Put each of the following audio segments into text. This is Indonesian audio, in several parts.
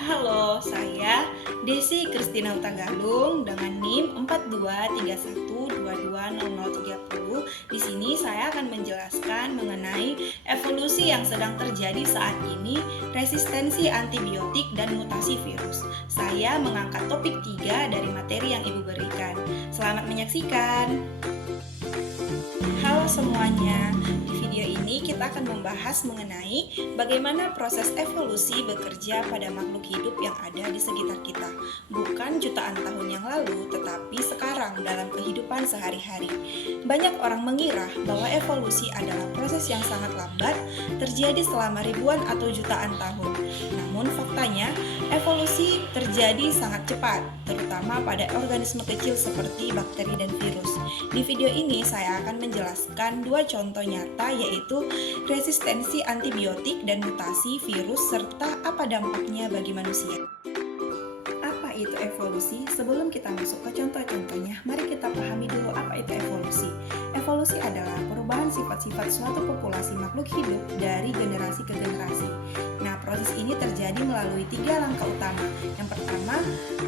Halo, saya Desi Kristina Hutagalung dengan NIM 4231220030. Di sini saya akan menjelaskan mengenai evolusi yang sedang terjadi saat ini, resistensi antibiotik dan mutasi virus. Saya mengangkat topik 3 dari materi yang Ibu berikan. Selamat menyaksikan. Halo semuanya, di video ini kita akan membahas mengenai bagaimana proses evolusi bekerja pada makhluk hidup yang ada di sekitar kita. Bukan jutaan tahun yang lalu, tetapi sekarang dalam kehidupan sehari-hari. Banyak orang mengira bahwa evolusi adalah proses yang sangat lambat, terjadi selama ribuan atau jutaan tahun. Namun faktanya, evolusi terjadi sangat cepat, terutama pada organisme kecil seperti bakteri dan virus. Di video ini saya akan menjelaskan dua contoh nyata, yaitu resistensi antibiotik dan mutasi virus serta apa dampaknya bagi manusia. Apa itu evolusi? Sebelum kita masuk ke contoh-contohnya, mari kita pahami dulu apa itu evolusi. Evolusi adalah perubahan sifat-sifat suatu populasi makhluk hidup dari generasi ke generasi. Nah, proses ini terjadi melalui 3 langkah utama. Yang pertama,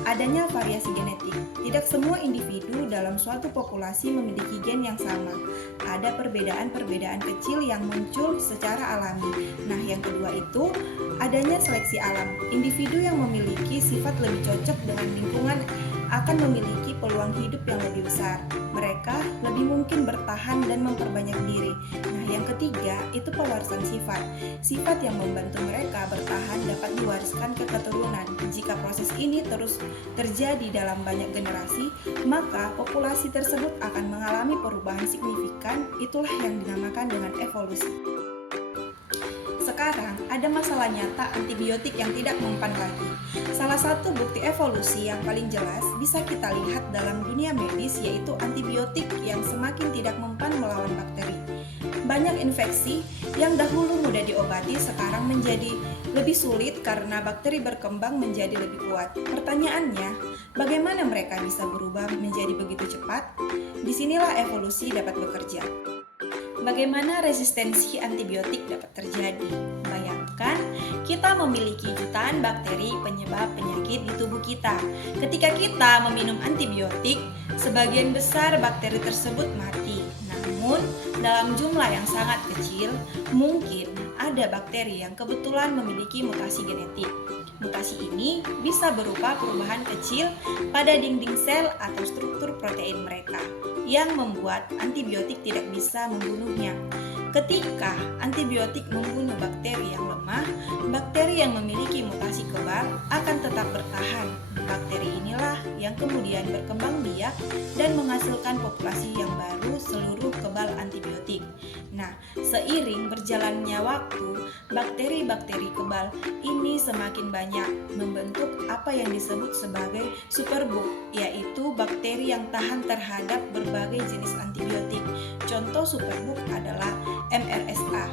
adanya variasi genetik. Tidak semua individu dalam suatu populasi memiliki gen yang sama. Ada perbedaan-perbedaan kecil yang muncul secara alami. Nah, yang kedua itu adanya seleksi alam. Individu yang memiliki sifat lebih cocok dengan lingkungan akan memiliki peluang hidup yang lebih besar. Mereka lebih mungkin bertahan dan memperbanyak diri. Nah, yang ketiga itu pewarisan sifat. Sifat yang membantu mereka bertahan dapat diwariskan ke keturunan. Jika proses ini terus terjadi dalam banyak generasi, maka populasi tersebut akan mengalami perubahan signifikan. Itulah yang dinamakan dengan evolusi. Sekarang ada masalah nyata antibiotik yang tidak mempan lagi. Salah satu bukti evolusi yang paling jelas bisa kita lihat dalam dunia medis, yaitu antibiotik yang semakin tidak mempan melawan bakteri. Banyak infeksi yang dahulu mudah diobati sekarang menjadi lebih sulit karena bakteri berkembang menjadi lebih kuat. Pertanyaannya, bagaimana mereka bisa berubah menjadi begitu cepat? Disinilah evolusi dapat bekerja. Bagaimana resistensi antibiotik dapat terjadi? Bayangkan, kita memiliki jutaan bakteri penyebab penyakit di tubuh kita. Ketika kita meminum antibiotik, sebagian besar bakteri tersebut mati. Namun, dalam jumlah yang sangat kecil, mungkin ada bakteri yang kebetulan memiliki mutasi genetik. Mutasi ini bisa berupa perubahan kecil pada dinding sel atau struktur protein mereka yang membuat antibiotik tidak bisa membunuhnya. Ketika antibiotik membunuh bakteri yang lemah, bakteri yang memiliki mutasi kebal akan tetap bertahan. Bakteri inilah yang kemudian berkembang biak dan menghasilkan populasi yang baru seluruh kebal antibiotik. Nah, seiring berjalannya waktu, bakteri-bakteri kebal ini semakin banyak membentuk apa yang disebut sebagai superbug, yaitu bakteri yang tahan terhadap berbagai jenis antibiotik. Contoh superbug adalah MRSA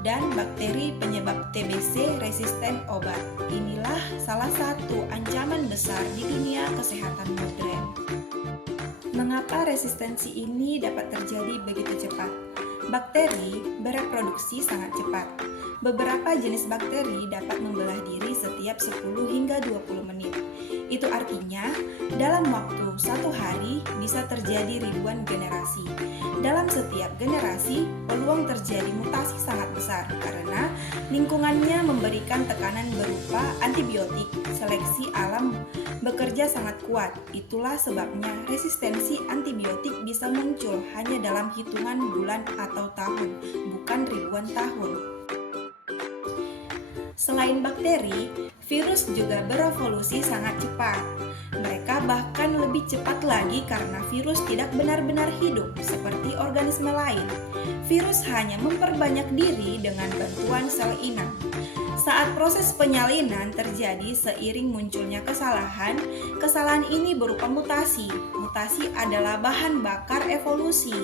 dan bakteri penyebab TBC resisten obat. Inilah salah satu ancaman besar di dunia kesehatan modern. Mengapa resistensi ini dapat terjadi begitu cepat? Bakteri bereproduksi sangat cepat. Beberapa jenis bakteri dapat membelah diri setiap 10 hingga 20 menit. Itu artinya, dalam waktu 1 hari bisa terjadi ribuan generasi. Dalam setiap generasi, peluang terjadi mutasi sangat besar karena lingkungannya memberikan tekanan berupa antibiotik. Seleksi alam bekerja sangat kuat. Itulah sebabnya resistensi antibiotik bisa muncul hanya dalam hitungan bulan atau tahun, bukan ribuan tahun. Selain bakteri, virus juga berevolusi sangat cepat. Mereka bahkan lebih cepat lagi karena virus tidak benar-benar hidup seperti organisme lain. Virus hanya memperbanyak diri dengan bantuan sel inang. Saat proses penyalinan terjadi seiring munculnya kesalahan, kesalahan ini berupa mutasi. Mutasi adalah bahan bakar evolusi.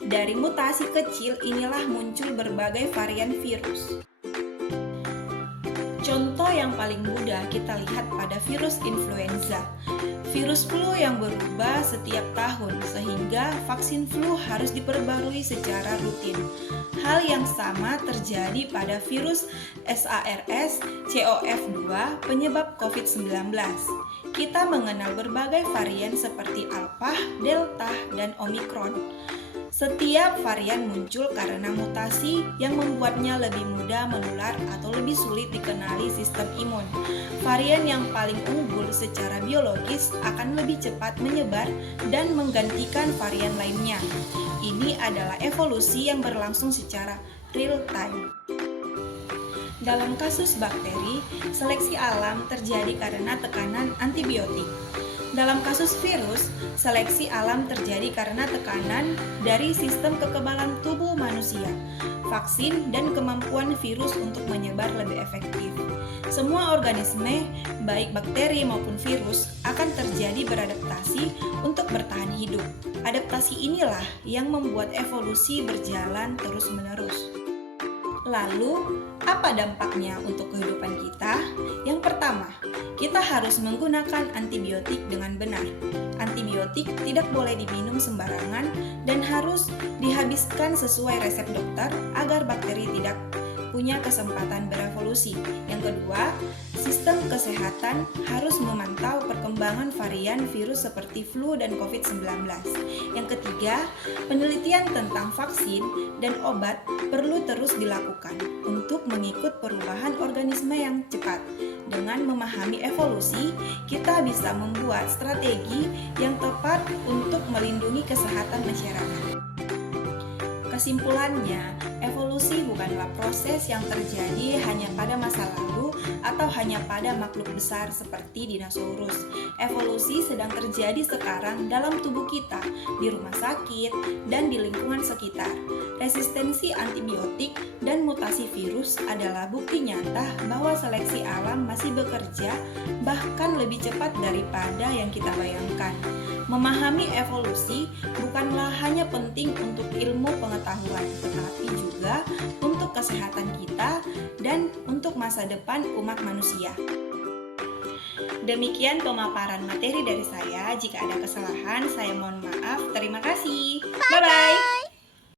Dari mutasi kecil inilah muncul berbagai varian virus. Contoh yang paling mudah kita lihat pada virus influenza. Virus flu yang berubah setiap tahun sehingga vaksin flu harus diperbarui secara rutin. Hal yang sama terjadi pada virus SARS-CoV-2 penyebab COVID-19. Kita mengenal berbagai varian seperti Alpha, Delta, dan Omicron. Setiap varian muncul karena mutasi yang membuatnya lebih mudah menular atau lebih sulit dikenali sistem imun. Varian yang paling unggul secara biologis akan lebih cepat menyebar dan menggantikan varian lainnya. Ini adalah evolusi yang berlangsung secara real time. Dalam kasus bakteri, seleksi alam terjadi karena tekanan antibiotik. Dalam kasus virus, seleksi alam terjadi karena tekanan dari sistem kekebalan tubuh manusia, vaksin, dan kemampuan virus untuk menyebar lebih efektif. Semua organisme, baik bakteri maupun virus, akan terjadi beradaptasi untuk bertahan hidup. Adaptasi inilah yang membuat evolusi berjalan terus-menerus. Lalu, apa dampaknya untuk kehidupan kita? Yang pertama, kita harus menggunakan antibiotik dengan benar. Antibiotik tidak boleh diminum sembarangan dan harus dihabiskan sesuai resep dokter agar bakteri tidak punya kesempatan berevolusi. Yang kedua, sistem kesehatan harus memantau perkembangan varian virus seperti flu dan COVID-19. Yang ketiga, penelitian tentang vaksin dan obat perlu terus dilakukan untuk mengikut perubahan organisme yang cepat. Dengan memahami evolusi, kita bisa membuat strategi yang tepat untuk melindungi kesehatan masyarakat. Kesimpulannya, evolusi bukanlah proses yang terjadi hanya pada masa lalu atau hanya pada makhluk besar seperti dinosaurus. Evolusi sedang terjadi sekarang dalam tubuh kita, di rumah sakit, dan di lingkungan sekitar. Resistensi antibiotik dan mutasi virus adalah bukti nyata bahwa seleksi alam masih bekerja bahkan lebih cepat daripada yang kita bayangkan. Memahami evolusi bukanlah hanya penting untuk ilmu pengetahuan, tetapi juga untuk kesehatan kita dan untuk masa depan umat manusia. Demikian pemaparan materi dari saya. Jika ada kesalahan, saya mohon maaf. Terima kasih. Bye-bye.